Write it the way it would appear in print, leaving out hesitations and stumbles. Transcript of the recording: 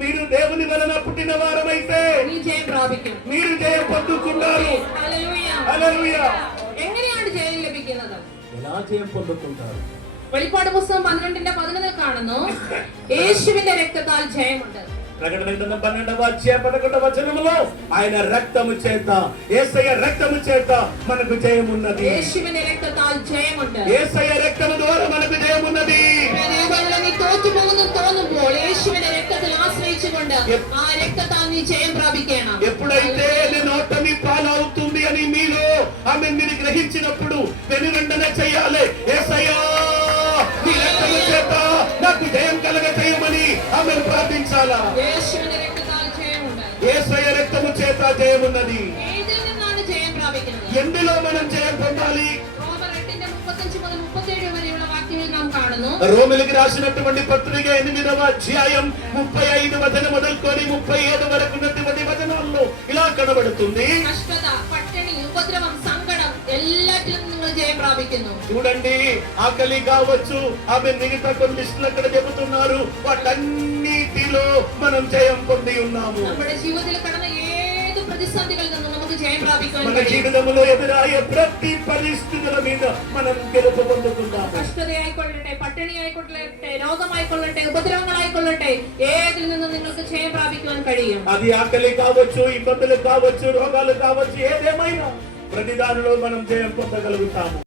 మీరు దేవుని వలన పుట్టిన వారమైతే మీరు జయం పొందుకుంటారు. హల్లెలూయా. ఎలా జయం పొందుకుంటారు? വെളിപ്പാട് പുസ്തകം 12:11 കാണുന്നു, യേശുവിന്റെ രക്തത്താൽ ജയമുണ്ട്. ప్రకటన గ్రంథం 12వ అధ్యాయం 11వ వచనములో ఆయన రక్తము చేత, యేసయ్య రక్తము చేత మనకు జయమున్నది. യേശുവിന്റെ രക്തത്താൽ ജയമുണ്ട്. యేసయ్య రక్తము ద్వారా మనకు జయమున్నది. നീ തോറ്റുപോകുന്നു തോന്നുമ്പോൾ യേശുവിന്റെ രക്തത്തിൽ ആശ്രയിച്ചുകൊണ്ട് ആ രക്തത്താൽ നീ జయం ప్రాപിക്കണം. ఎప్పుడైతే నేను ఓటమి పాలవుతుంది అని మీలో ఆమె మీరు గ్రహించినప్పుడు వెనువెంటనే చేయాలి, యేసయ్య నీ రక్తము చేత నాకు జయం కలగ చేయమని ఆమె ప్రార్థించాలా. యేసువిന്റെ രക്തത്താൽ ജയമുണ്ട്. యేసయ్య రక్తము చేత జయమున్నది. ఏదిൽ నిന്നാണ് జయం ప్రాപിക്കുന്നത്? ఎందులో మనం జయం పొందాలి? రోమర్ 8:35 മുതൽ 37 വരെയുള്ള വാക്യങ്ങൾ നാം കാണുന്നു. రోమిలికి రాసినటువంటి పత్రిక 8వ అధ్యాయం 35 వచనం మొదలుకొని 37 వరకు ఉన్నటువంటి వచనాల్లో ఇలా కనబడుతుంది. కష్టత, పట్టణి, ఉపద్రవం, సంకటం ఎల్లటిలో നിങ്ങൾ జయం ప్రాപിക്കുന്നു. చూడండి, ఆకలి కావచ్చు, ఆమె మిగతా కొన్ని లిస్టులు అక్కడ చెబుతున్నారు, వాటన్నిటిలో మనం జయం పొంది ఉన్నాము. നമ്മുടെ ജീവിതത്തിൽ കടന്ന ഏത് പ്രതിസന്ധികളിൽ നിന്നും നമുക്ക് జయం പ്രാപിക്കാൻ మన జీవితంలో ఎదురయ్యే ప్రతి పరిస్థితుల మీద మనం గెలుపు పొందుకుందాము. കഷ്ടതയായിക്കൊള്ളട്ടെ, പട്ടിണിയായിക്കൊള്ളട്ടെ, രോഗമായിക്കൊള്ളട്ടെ, ഉപദ്രവങ്ങളായിക്കൊള്ളട്ടെ, ഏതിൽ നിന്നും നിങ്ങൾക്ക് జయం പ്രാപിക്കുവാൻ കഴിയും. అది ఆకలి కావచ్చు, ఇబ్బందులు కావచ్చు, రోగాలు కావచ్చు, ఏదేమైనా ప్రతి దానిలో మనం జయం పొందగలుగుతాము.